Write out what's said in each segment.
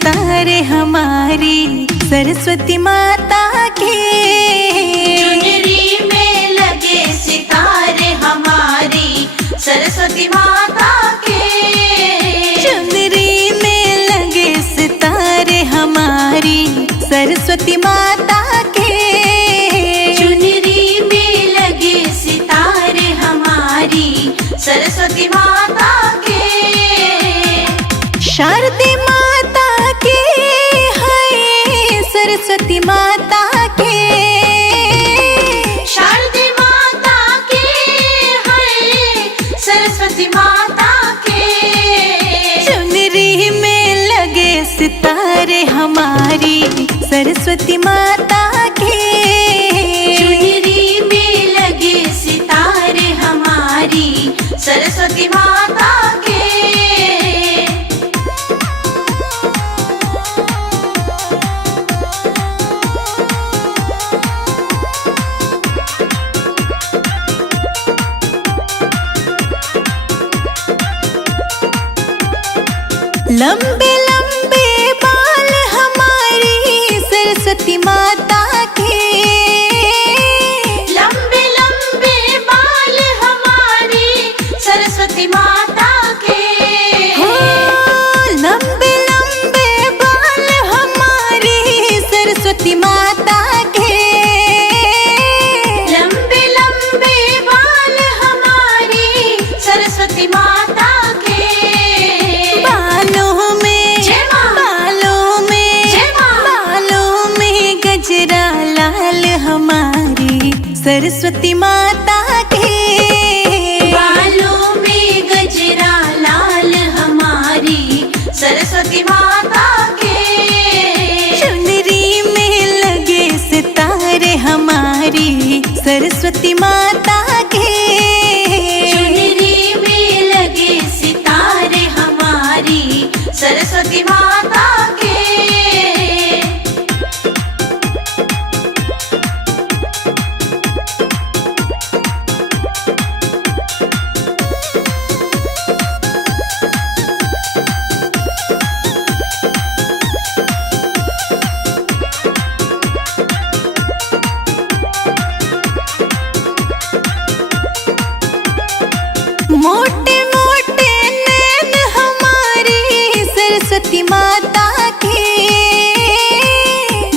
सितारे हमारी सरस्वती माता के। चुनरी में लगे सितारे हमारी सरस्वती माता के। चुनरी में लगे सितारे हमारी सरस्वती माता के। चुनरी में लगे सितारे हमारी सरस्वती माता के। शारदे माता के है सरस्वती माता के। शारदे माता के है सरस्वती माता के। चुनरी में लगे सितारे हमारी सरस्वती माता के। चुनरी में लगे सितारे हमारी सरस्वती माता के। लंबे लंबे बाल हमारी सरस्वती माता के। लंबे लंबे बाल हमारी सरस्वती माता के। हो लंबे लंबे बाल हमारी सरस्वती माता के। लंबे लंबे बाल हमारी सरस्वती माता के। बालों में जय मां। बालों में जय मां। बालों में गजरा लाल हमारी सरस्वती माता के। बालों में गजरा लाल हमारी सरस्वती माता के। चुनरी में लगे सितारे हमारी सरस्वती माता के। चुनरी में लगे सितारे हमारी सरस्वती माता के। मोटे मोटे नैन हमारी सरस्वती माता के।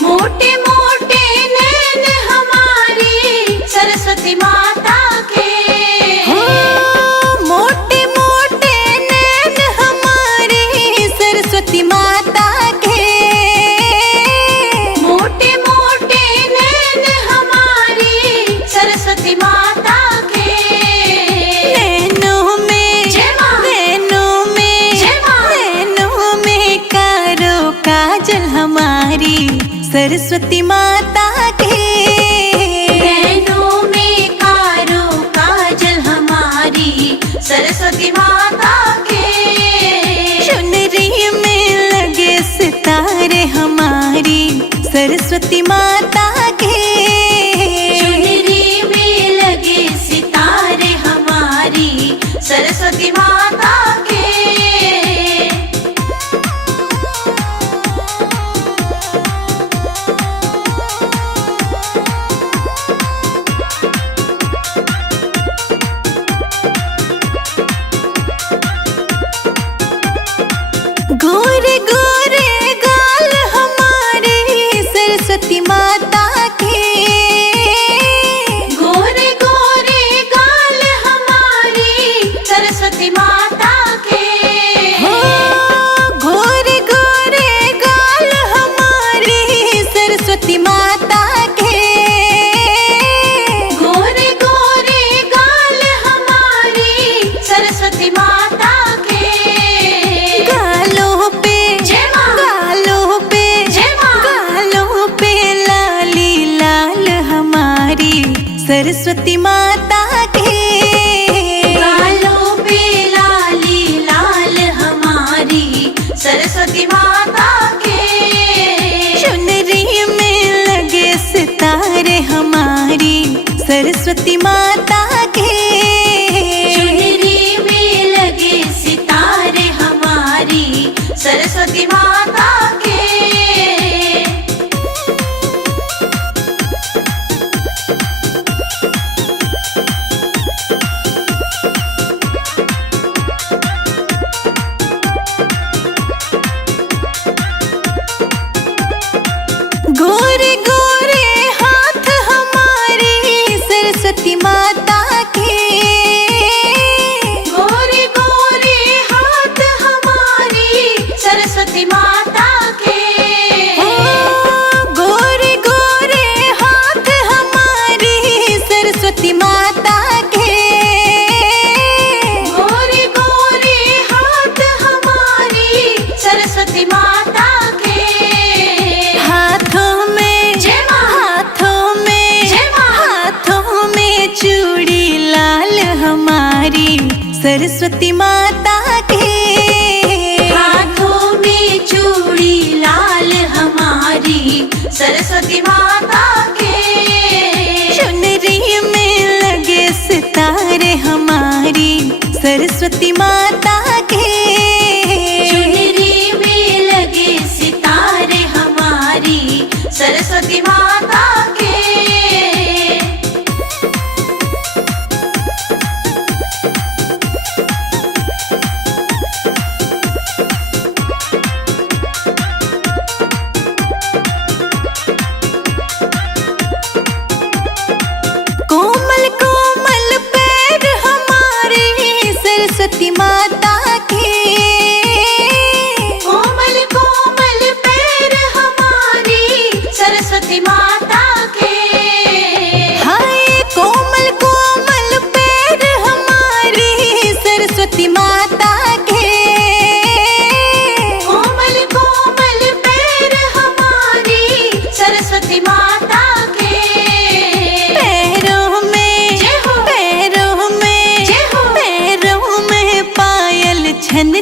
मोटे मोटे नैन हमारी सरस्वती माता के। हो मोटे मोटे नैन हमारी सरस्वती माता के। मोटे मोटे नैन हमारी सरस्वती माता के। नैनों में जय मां। नैनों में जय मां। नैनों में कारो काजल हमारी सरस्वती माता के। नैनों में कारो काजल हमारी सरस्वती माता के। चुनरी में लगे सितारे हमारी सरस्वती माता के। चुनरी में लगे सितारे हमारी सरस्वती माता के।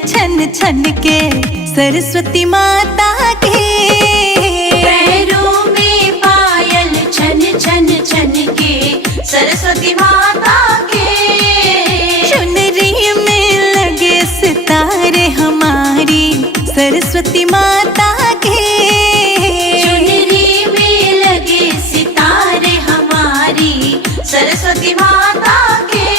छन छन के सरस्वती माता के। पैरों में पायल छन छन छन के सरस्वती माता के। चुनरी में लगे सितारे हमारी सरस्वती माता के। चुनरी में लगे सितारे हमारी सरस्वती माता के।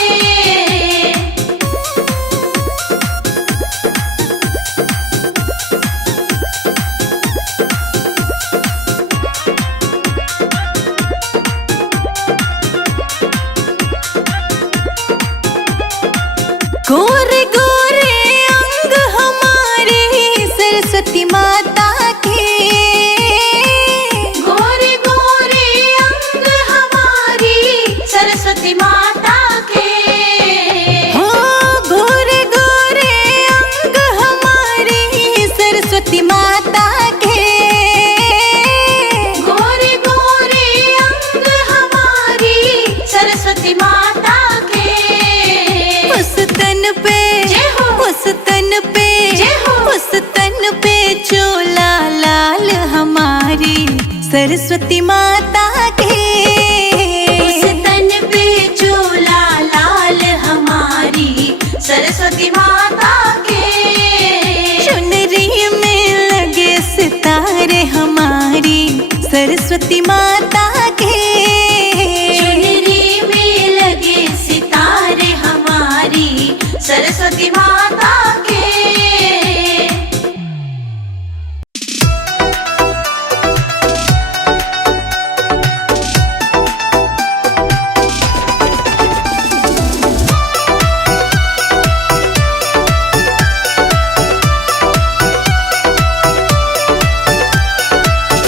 गोरे गोरे अंग हमारे सरस्वती माता के। गोरे गोरे अंग हमारी सरस्वती माता के। हो गोरे गोरे अंग हमारे सरस्वती माता के। गोरे गोरे अंग हमारी सरस्वती माता के। उस तन पे जय हो। उस तन पे जय हो। उस तन पे चोला लाल हमारी सरस्वती माता के। उस तन पे चोला लाल हमारी सरस्वती माता के। चुनरी में लगे सितारे हमारी सरस्वती माता के। चुनरी में लगे सितारे हमारी सरस्वती माता के।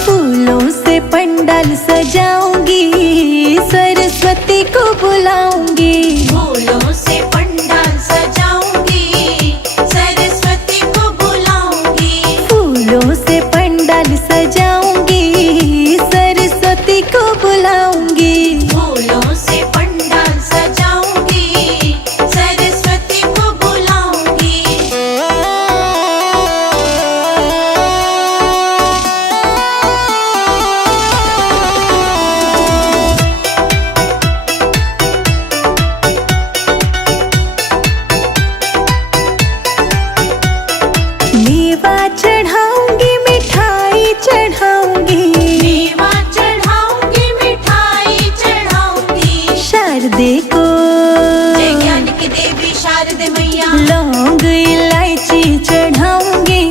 फूलों से पंडाल सजाऊंगी सरस्वती को बुलाऊंगी। फूलों से पंडाल सजाऊंगी सरस्वती को बुलाऊंगी। फूलों से पंडाल सजाऊंगी सरस्वती को बुलाऊंगी। फूलों से पंडाल सजाऊंगी सरस्वती को बुलाऊंगी। मेवा चढ़ाऊंगी मिठाई चढ़ाऊंगी। मेवा चढ़ाऊंगी मिठाई चढ़ाऊंगी। शारदे को जय ज्ञान की देवी शारदे मैया। लौंग इलायची चढ़ाऊंगी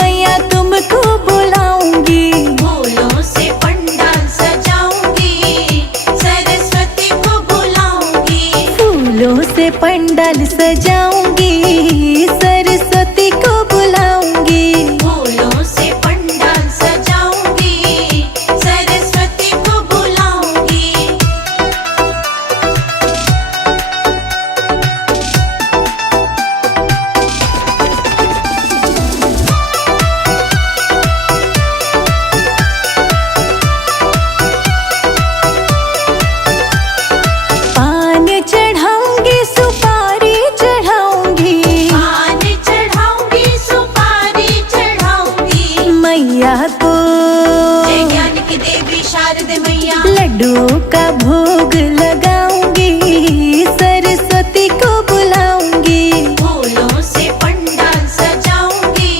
मैया तुमको बुलाऊंगी। फूलों से पंडाल सजाऊंगी सरस्वती को बुलाऊंगी। फूलों से पंडाल सजाऊंगी सरस्वती को बुलाऊंगी। फूलों से पंडाल सजाऊंगी सरस्वती को बुलाऊंगी। पान चढ़ाऊंगी सुपारी चढ़ाऊंगी। पान चढ़ाऊंगी सुपारी चढ़ाऊंगी। मैया को जय ज्ञान की देवी शारदे मैया। लड्डुओं का भोग लगाऊंगी सरस्वती को बुलाऊंगी। फूलों से पंडाल सजाऊंगी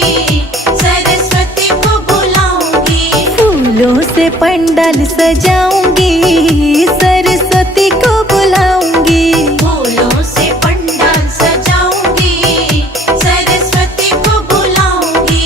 सरस्वती को बुलाऊंगी। फूलों से पंडाल सजाऊंगी सरस्वती को बुलाऊंगी। फूलों से पंडाल सजाऊंगी सरस्वती को बुलाऊंगी।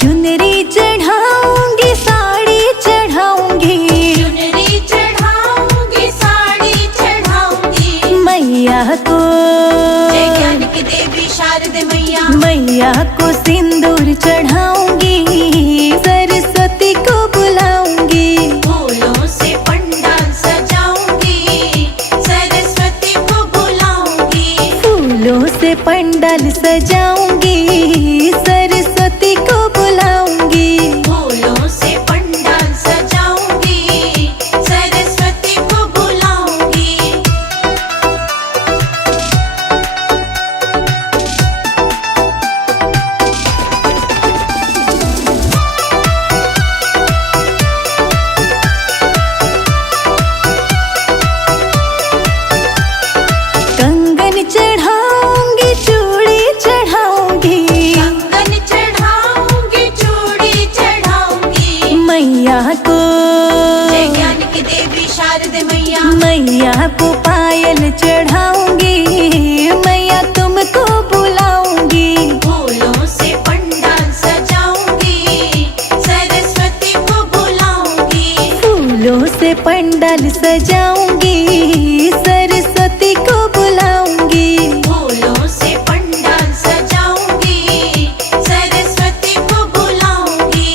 चुनरी चढ़ाऊंगी साड़ी चढ़ाऊंगी। चुनरी चढ़ाऊंगी साड़ी चढ़ाऊंगी। मैया को जय ज्ञान की देवी शारदे मैया। मैया को सिंदूर चढ़ाऊंगी सरस्वती को बुलाऊंगी। फूलों से पंडाल सजाऊंगी सरस्वती को बुलाऊंगी। फूलों से पंडाल पंडाल सजाऊंगी, सरस्वती को बुलाऊंगी। फूलों से पंडाल सजाऊंगी, सरस्वती को बुलाऊंगी। कंगन चढ़ाऊंगी, चूड़ी चढ़ाऊंगी, कंगन चढ़ाऊंगी, चूड़ी चढ़ाऊंगी। मैया को, जय ज्ञान की देवी शारदे मैया। मैया को पायल चढ़ाऊंगी, मैया तुमको बुलाऊंगी। फूलों से पंडाल सजाऊंगी, सरस्वती को बुलाऊंगी। फूलों से पंडाल सजाऊंगी, सरस्वती को बुलाऊंगी। फूलों से पंडाल सजाऊंगी, सरस्वती को बुलाऊंगी।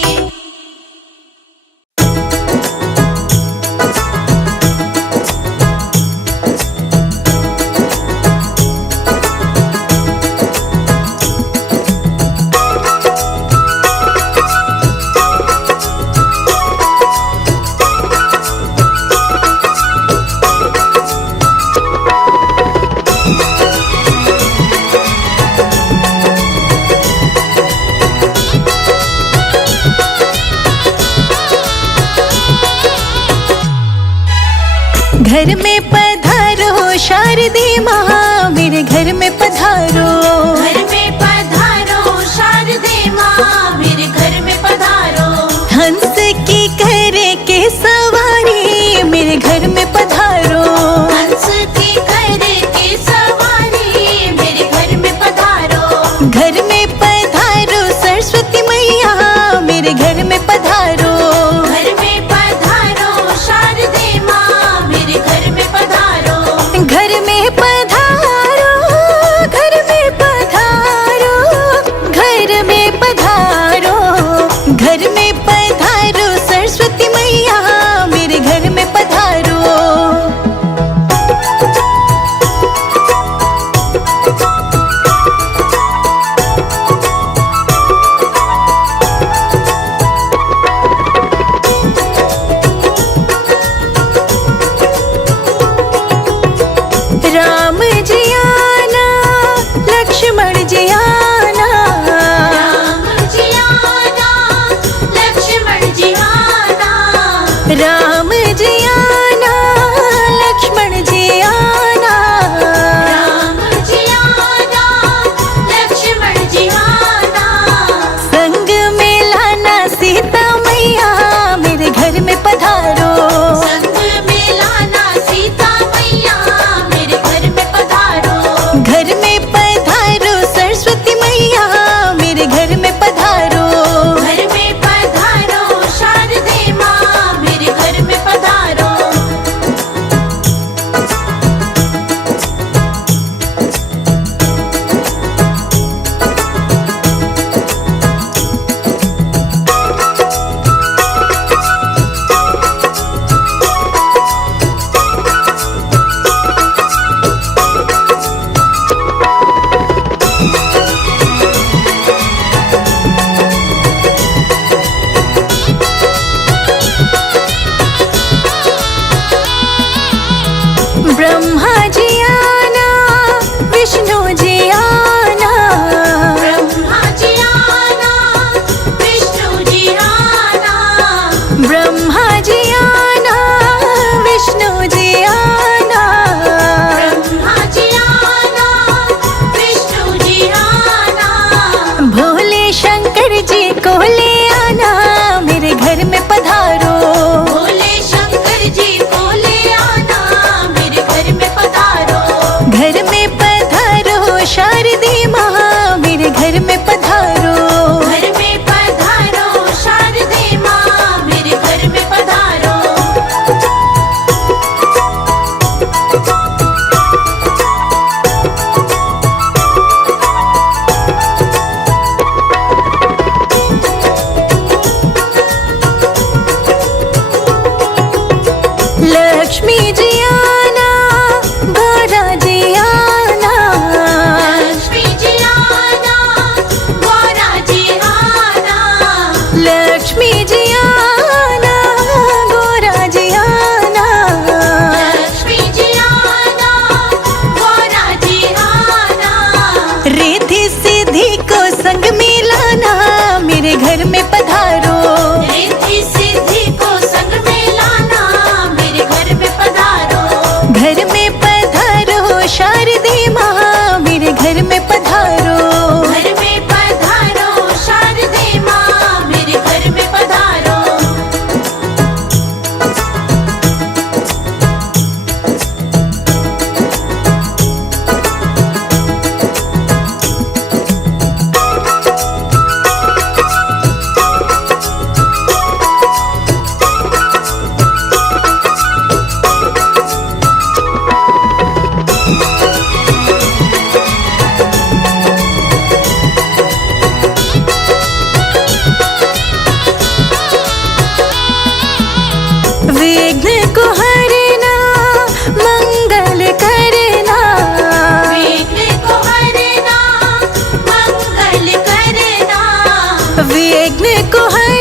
विघ्न को हर